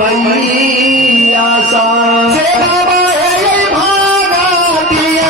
भैया सा से बाबा ये भागा दिए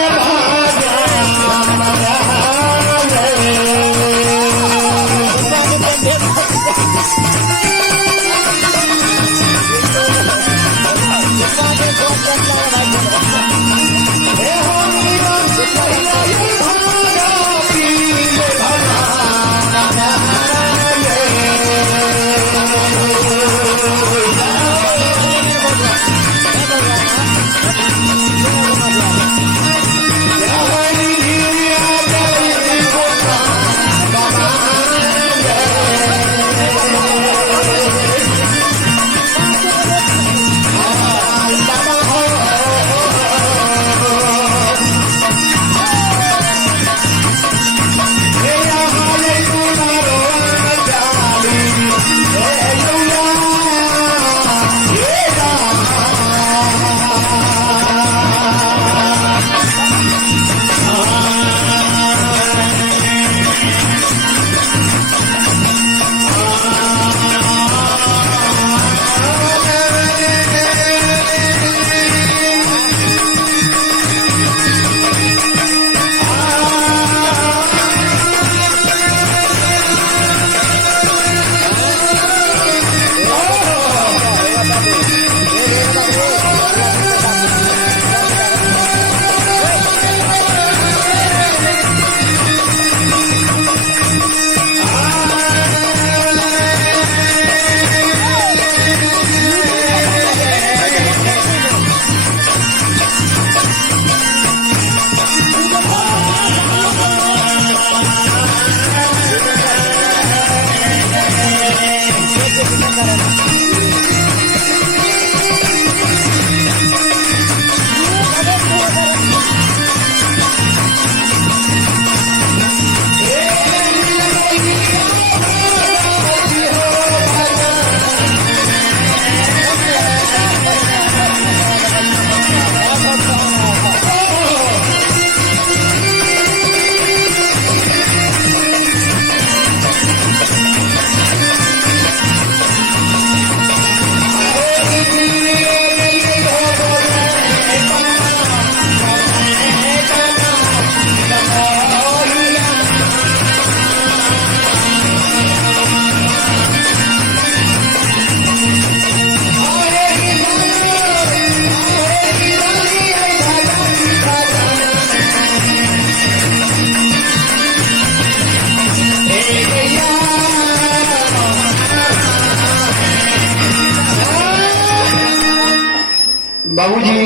बाबूजी।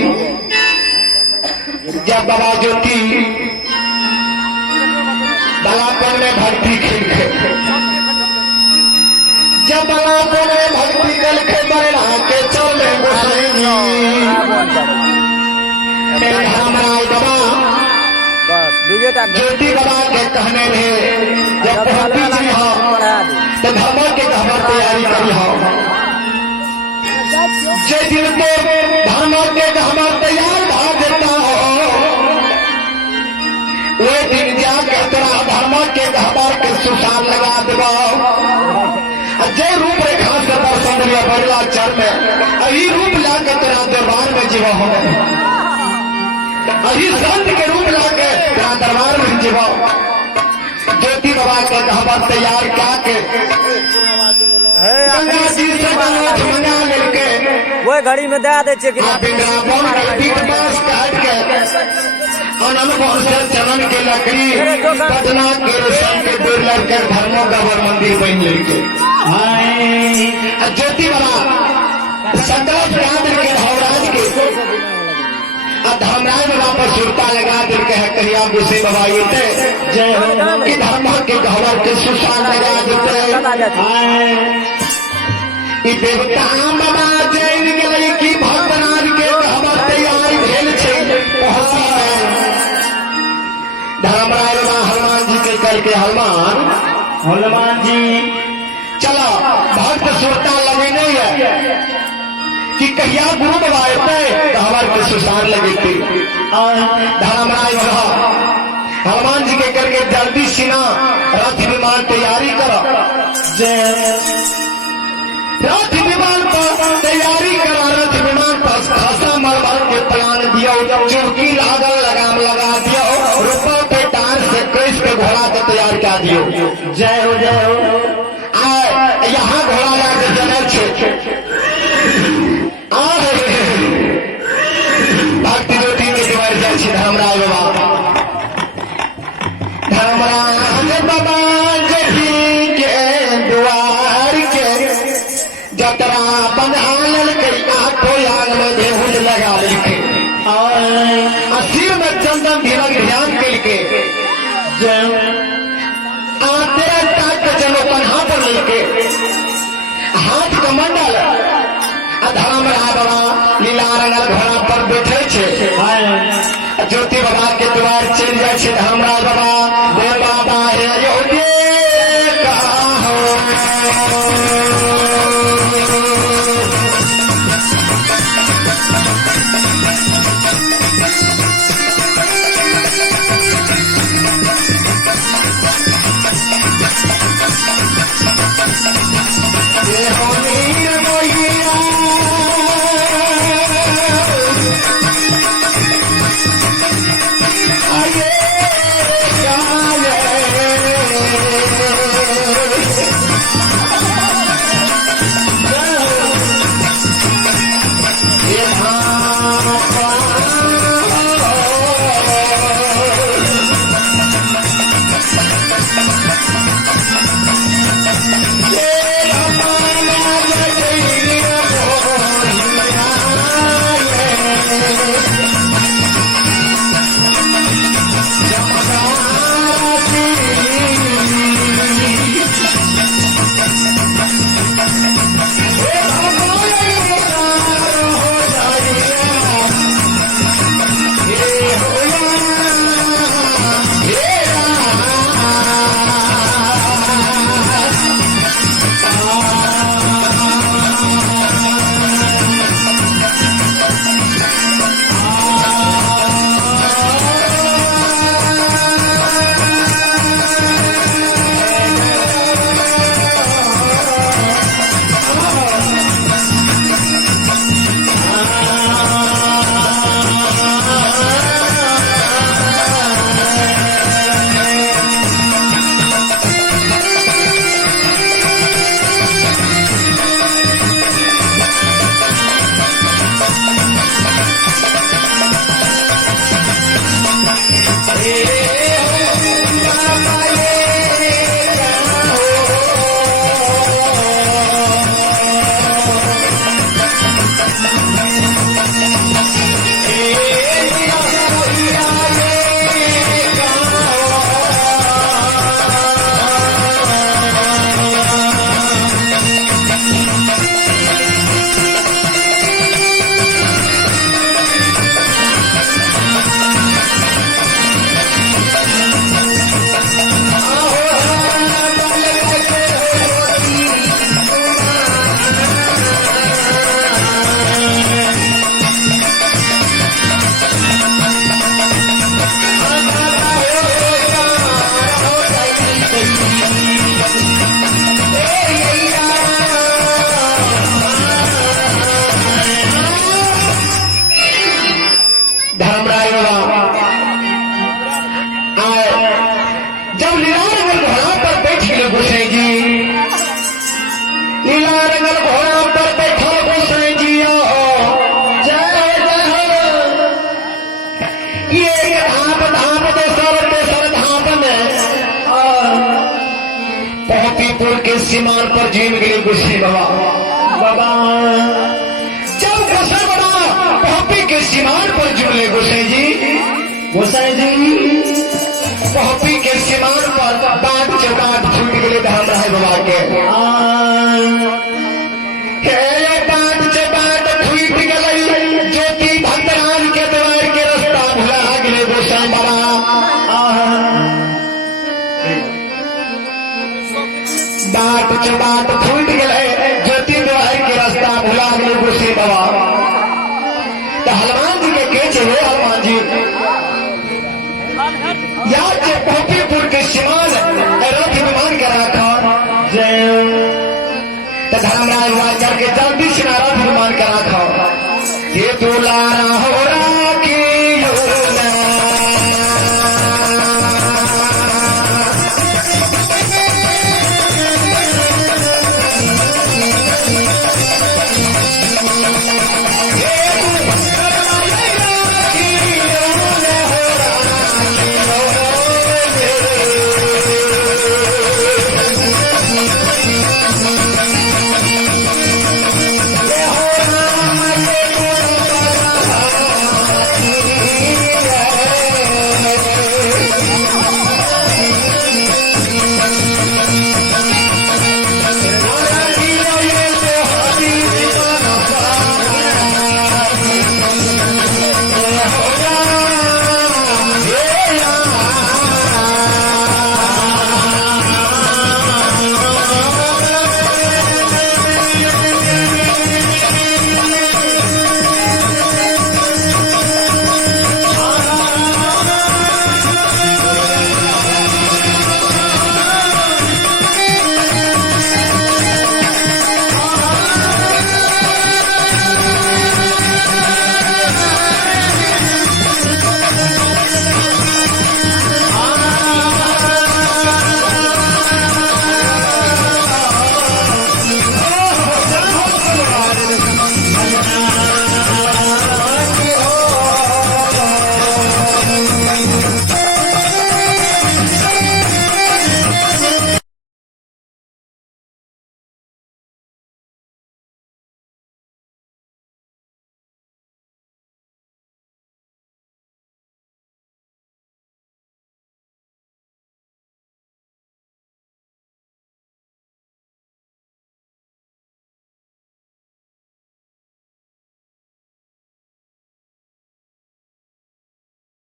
जब बाबा ज्योति बलापुर में भक्ति खेल जब बलापुर में भक्ति कल के बड़ा के चले हमारा बाबा ज्योति बाबा के कहने में जब भक्ति हो तो धर्म के खबर तैयारी करी हो जे दिन को धर्म के खबर तैयार भाग देता हो वो दिन जाके तेरा धर्म के खबर के सुसार लगा देवा जे रूप रेखा से दर्शन दिया बगला चर में अही रूप लाके तेरा दरबार में जीवा हो अही संत के रूप लाके तेरा दरबार में जीवा ज्योति बाबा के खबर तैयार क्या के गंगा जी से मंगा लेके वो घड़ी में दे दे चरण के लकड़ी पटना के के दूर लड़कर धर्मों का मंदिर बन लेके ज्योति बाबा संकल्प याद के धर्मराज के धर्मराज बाबा पर सुरता लगा दिल के कहिया गुस्से बाबा ये कि धर्म के गहवर के सुशान लगा देते देवता बाबा जैन के लिए की भक्तनाथ के गहवर तैयारी भेल छे पहुंची है धर्मराज बाबा हनुमान जी के करके हनुमान जी चलो भक्त सुरता लगे नहीं है कि कहिया गुरु बाबा आते हमारे के सुशान लगे थे धर्मराज बाबा हनुमान जी के करके जल्दी सीना रथ विमान तैयारी करो रथ विमान पर तैयारी चुटकी लागल लगाम लगा दियो, रुपा पे टार से कैस के घोड़ा के तैयार कर दियो। जय हो जय हो। यहाँ घोड़ा लाके जनक छे भक्ति ज्योति के द्वार जाय छे धर्मराज बाबा। धर्मराज बाबा जी के द्वार के जतरा बंधाल के आठो आग में देहुल लगा लिखे सिर में चंदन धिरक ध्यान करके तेरा ताक के चलो पन्हा पर लेके हाथ का मंडल धर्मराज बाबा लीला रंगल घोड़ा पर बैठे छे। ज्योति बाबा के द्वार चल जाए छे धर्मराज बाबा। हे बाबा हे अयोध्या के सीमान पर जीन गए गुस्से बाबा जब गुस्सा बना पॉपी के सीमान पर जुमले गोसाई जी पॉपी के सीमान पर बाट चौकाट छूट गए धाम रहे बाबा के बाट चौकाट छूट गई ज्योति भक्तराज के द्वार के रास्ता भुला गए गोसाई बाबा बाट चौबाट फूट गए ज्योति द्वार के रास्ता भुला गए गुस्से बाबा। तो हनुमान जी के कहते हुए हनुमान जी याद के पॉपीपुर के सीमान रथ विमान का रखा तो धर्मराज करके जल्दी से रथ विमान का रखा ये दुलारा हो